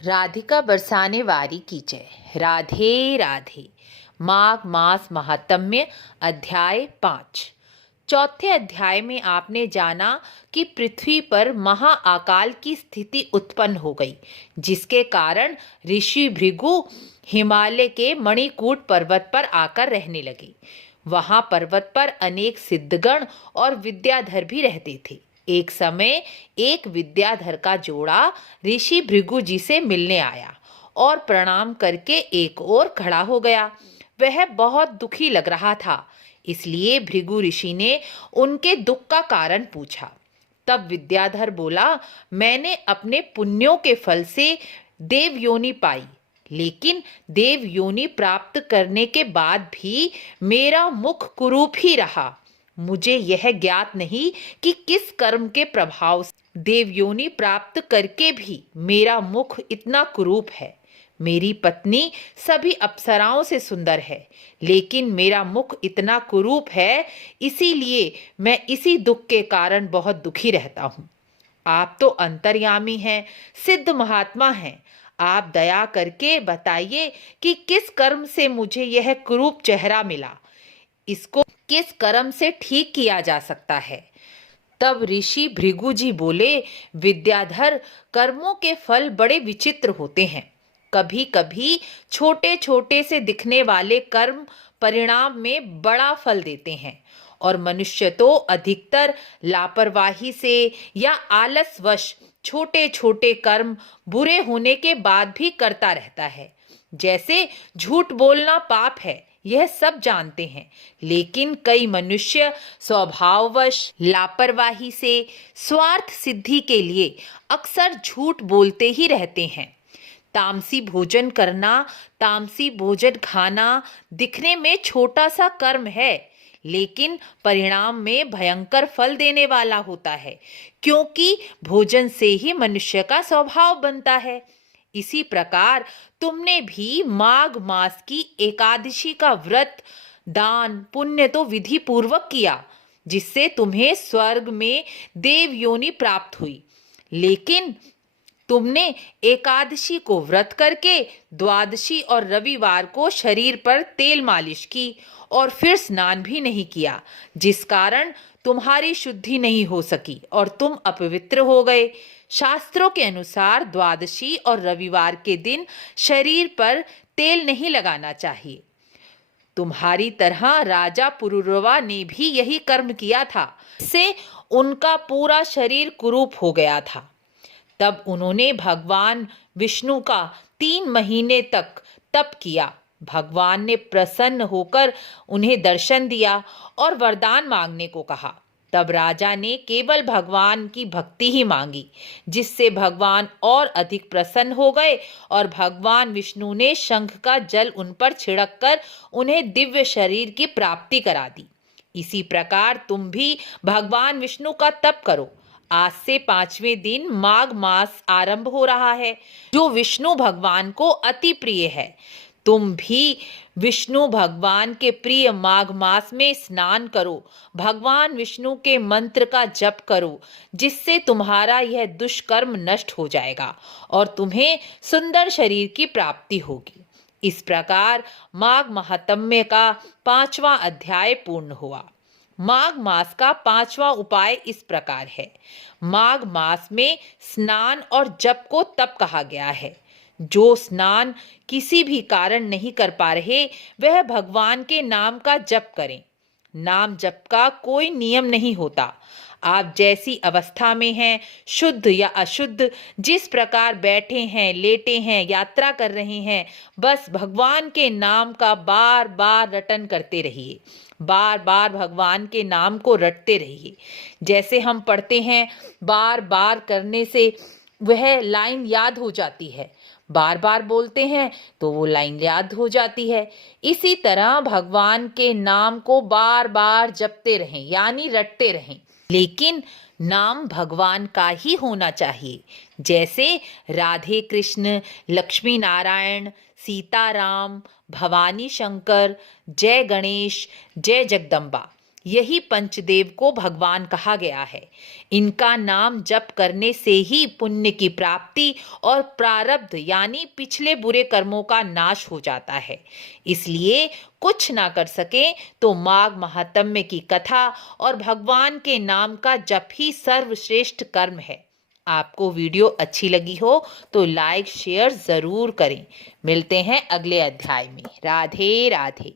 राधिका बरसाने वारी की जय। राधे राधे। माघ मास महात्म्य अध्याय 5। चौथे अध्याय में आपने जाना कि पृथ्वी पर महाअकाल की स्थिति उत्पन्न हो गई, जिसके कारण ऋषि भृगु हिमालय के मणिकूट पर्वत पर आकर रहने लगे। वहां पर्वत पर अनेक सिद्धगण और विद्याधर भी रहते थे। एक समय एक विद्याधर का जोड़ा ऋषि भृगु जी से मिलने आया और प्रणाम करके एक ओर खड़ा हो गया। वह बहुत दुखी लग रहा था, इसलिए भृगु ऋषि ने उनके दुख का कारण पूछा। तब विद्याधर बोला, मैंने अपने पुण्यों के फल से देव योनि पाई, लेकिन देव योनि प्राप्त करने के बाद भी मेरा मुख कुरूप ही रहा। मुझे यह ज्ञात नहीं कि किस कर्म के प्रभाव से देव योनि प्राप्त करके भी मेरा मुख इतना कुरूप है। मेरी पत्नी सभी अप्सराओं से सुंदर है, लेकिन मेरा मुख इतना कुरूप है, इसीलिए मैं इसी दुख के कारण बहुत दुखी रहता हूँ। आप तो अंतर्यामी हैं, सिद्ध महात्मा हैं। आप दया करके बताइए कि किस कर्म से मुझे यह कुरूप चेहरा मिला, इसको किस कर्म से ठीक किया जा सकता है। तब ऋषि भृगु जी बोले, विद्याधर, कर्मों के फल बड़े विचित्र होते हैं। कभी कभी छोटे छोटे से दिखने वाले कर्म परिणाम में बड़ा फल देते हैं, और मनुष्य तो अधिकतर लापरवाही से या आलसवश छोटे छोटे कर्म बुरे होने के बाद भी करता रहता है। जैसे झूठ बोलना पाप है, यह सब जानते हैं, लेकिन कई मनुष्य स्वभाववश लापरवाही से स्वार्थ सिद्धि के लिए अक्सर झूठ बोलते ही रहते हैं। तामसी भोजन करना, तामसी भोजन खाना दिखने में छोटा सा कर्म है, लेकिन परिणाम में भयंकर फल देने वाला होता है, क्योंकि भोजन से ही मनुष्य का स्वभाव बनता है। इसी प्रकार तुमने भी माघ मास की एकादशी का व्रत, दान, पुण्य तो विधि पूर्वक किया, जिससे तुम्हें स्वर्ग में देव योनि प्राप्त हुई। लेकिन तुमने एकादशी को व्रत करके द्वादशी और रविवार को शरीर पर तेल मालिश की और फिर स्नान भी नहीं किया, जिस कारण तुम्हारी शुद्धि नहीं हो सकी और तुम अपवित्र हो गए। शास्त्रों के अनुसार द्वादशी और रविवार के दिन शरीर पर तेल नहीं लगाना चाहिए। तुम्हारी तरह राजा पुरुरवा ने भी यही कर्म किया था, इससे उनका पूरा शरीर कुरूप हो गया था। तब उन्होंने भगवान विष्णु का 3 महीने तक तप किया। भगवान ने प्रसन्न होकर उन्हें दर्शन दिया और वरदान मांगने को कहा। तब राजा ने केवल भगवान की भक्ति ही मांगी, जिससे भगवान और अधिक प्रसन्न हो गए और भगवान विष्णु ने शंख का जल उन पर छिड़क कर उन्हें दिव्य शरीर की प्राप्ति करा दी। इसी प्रकार तुम भी भगवान विष्णु का तप करो। आज से 5वें दिन माघ मास आरंभ हो रहा है, जो विष्णु भगवान को अति प्रिय है। तुम भी विष्णु भगवान के प्रिय माघ मास में स्नान करो, भगवान विष्णु के मंत्र का जप करो, जिससे तुम्हारा यह दुष्कर्म नष्ट हो जाएगा और तुम्हें सुंदर शरीर की प्राप्ति होगी। इस प्रकार माघ महात्म्य का 5वां अध्याय पूर्ण हुआ। माघ मास का 5वां उपाय इस प्रकार है। माघ मास में स्नान और जप को तप कहा गया है। जो स्नान किसी भी कारण नहीं कर पा रहे, वह भगवान के नाम का जप करें। नाम जप का कोई नियम नहीं होता। आप जैसी अवस्था में हैं, शुद्ध या अशुद्ध, जिस प्रकार बैठे हैं, लेटे हैं, यात्रा कर रहे हैं, बस भगवान के नाम का बार बार रटन करते रहिए। बार बार भगवान के नाम को रटते रहिए। जैसे हम पढ़ते हैं, बार बार करने से वह लाइन याद हो जाती है। बार बार बोलते हैं तो वो लाइन याद हो जाती है। इसी तरह भगवान के नाम को बार बार जपते रहें, यानी रटते रहें। लेकिन नाम भगवान का ही होना चाहिए, जैसे राधे कृष्ण, लक्ष्मी नारायण, सीताराम, भवानी शंकर, जय गणेश, जय जगदम्बा। यही पंचदेव को भगवान कहा गया है। इनका नाम जप करने से ही पुण्य की प्राप्ति और प्रारब्ध यानी पिछले बुरे कर्मों का नाश हो जाता है। इसलिए कुछ ना कर सके तो माघ महात्म्य की कथा और भगवान के नाम का जप ही सर्वश्रेष्ठ कर्म है। आपको वीडियो अच्छी लगी हो तो लाइक शेयर जरूर करें। मिलते हैं अगले अध्याय में। राधे राधे।